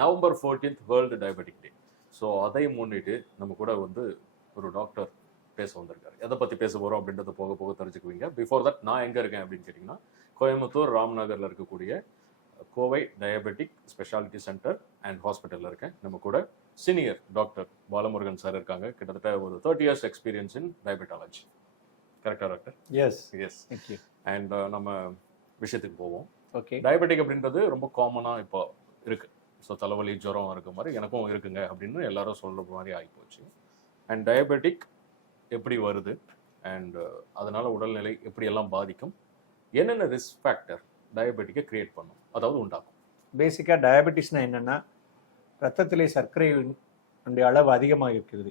November fourteenth world diabetic day so அதை முன்னிட்டு நம்ம கூட வந்து ஒரு டாக்டர் பேச வந்திருக்காரு. எதை பற்றி பேச போகிறோம் அப்படின்றத போக போக தெரிஞ்சுக்குவீங்க. பிஃபோர் தட் நான் எங்கே இருக்கேன் அப்படின்னு கேட்டிங்கன்னா கோயம்புத்தூர் ராம்நகரில் இருக்கக்கூடிய Kovai diabetic speciality centre and ஹாஸ்பிட்டலில் இருக்கேன். நம்ம கூட சீனியர் டாக்டர் பாலமுருகன் சார் இருக்காங்க. கிட்டத்தட்ட ஒரு thirty years experience in diabetology கரெக்டாக டாக்டர் எஸ் எஸ் அண்ட் நம்ம விஷயத்துக்கு போவோம். ஓகே டயபெட்டிக் அப்படின்றது ரொம்ப காமனாக இப்போ இருக்கு. ஸோ தலைவலி ஜுரம் இருக்க மாதிரி எனக்கும் இருக்குங்க அப்படின்னு எல்லாரும் சொல்கிற மாதிரி ஆகிப்போச்சு அண்ட் டயபெட்டிக் எப்படி வருது? அண்ட் uh, அதனால் உடல்நிலை எப்படியெல்லாம் பாதிக்கும்? என்னென்ன ரிஸ்க் ஃபேக்டர் டயபெட்டிக்கை க்ரியேட் பண்ணும்? அதாவது உண்டாக்கும். பேசிக்காக டயபெட்டிஸ்னால் என்னென்னா ரத்தத்திலே சர்க்கரை அளவு அதிகமாக இருக்கிறது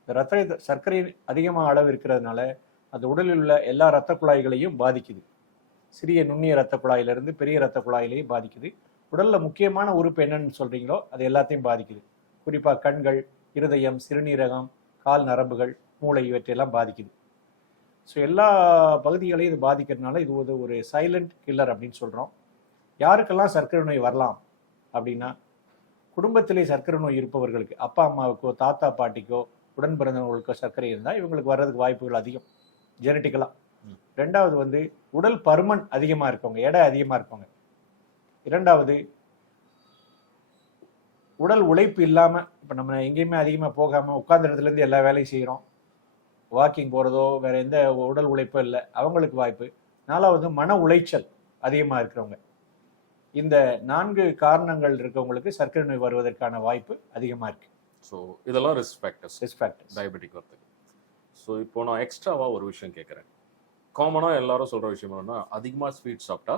இந்த ரத்த சர்க்கரை அதிகமாக அளவு இருக்கிறதுனால அது உடலில் உள்ள எல்லா இரத்த குழாய்களையும் பாதிக்குது. சிறிய நுண்ணிய இரத்த குழாயிலிருந்து பெரிய இரத்த குழாயிலையும் பாதிக்குது. உடல்ல முக்கியமான உறுப்பு என்னன்னு சொல்றீங்களோ அது எல்லாத்தையும் பாதிக்குது. குறிப்பாக கண்கள் இருதயம் சிறுநீரகம் கால் நரம்புகள் மூளை இவற்றையெல்லாம் பாதிக்குது. ஸோ எல்லா பகுதிகளையும் இது பாதிக்கிறதுனால இது ஒரு ஒரு சைலண்ட் கில்லர் அப்படின்னு சொல்கிறோம் யாருக்கெல்லாம் சர்க்கரை நோய் வரலாம் அப்படின்னா குடும்பத்திலே சர்க்கரை நோய் இருப்பவர்களுக்கு அப்பா அம்மாவுக்கோ தாத்தா பாட்டிக்கோ உடன் பிறந்தவங்களுக்கோ சர்க்கரை இருந்தால் இவங்களுக்கு வர்றதுக்கு வாய்ப்புகள் அதிகம். ஜெனட்டிக்கலாக. ரெண்டாவது வந்து உடல் பருமன் அதிகமாக இருக்கவங்க எடை அதிகமாக இருக்கவங்க. இரண்டாவது உடல் உழைப்பு இல்லாமல் இப்போ நம்ம எங்கேயுமே அதிகமாக போகாமல் உட்கார்ந்த இடத்துலேருந்து எல்லா வேலையும் செய்கிறோம் வாக்கிங் போகிறதோ வேற எந்த உடல் உழைப்பும் இல்லை அவங்களுக்கு வாய்ப்பு. நாலாவது மன உளைச்சல் அதிகமாக இருக்கிறவங்க. இந்த நான்கு காரணங்கள் இருக்கவங்களுக்கு சர்க்கரை நோய் வருவதற்கான வாய்ப்பு அதிகமாக இருக்கு. ஸோ இதெல்லாம் risk factors risk factors diabetic வரதுக்கு ஸோ இப்போ நான் எக்ஸ்ட்ராவாக ஒரு விஷயம் கேட்குறேன் காமனாக எல்லாரும் சொல்கிற விஷயம் என்னன்னா அதிகமாக ஸ்வீட் சாப்பிட்டா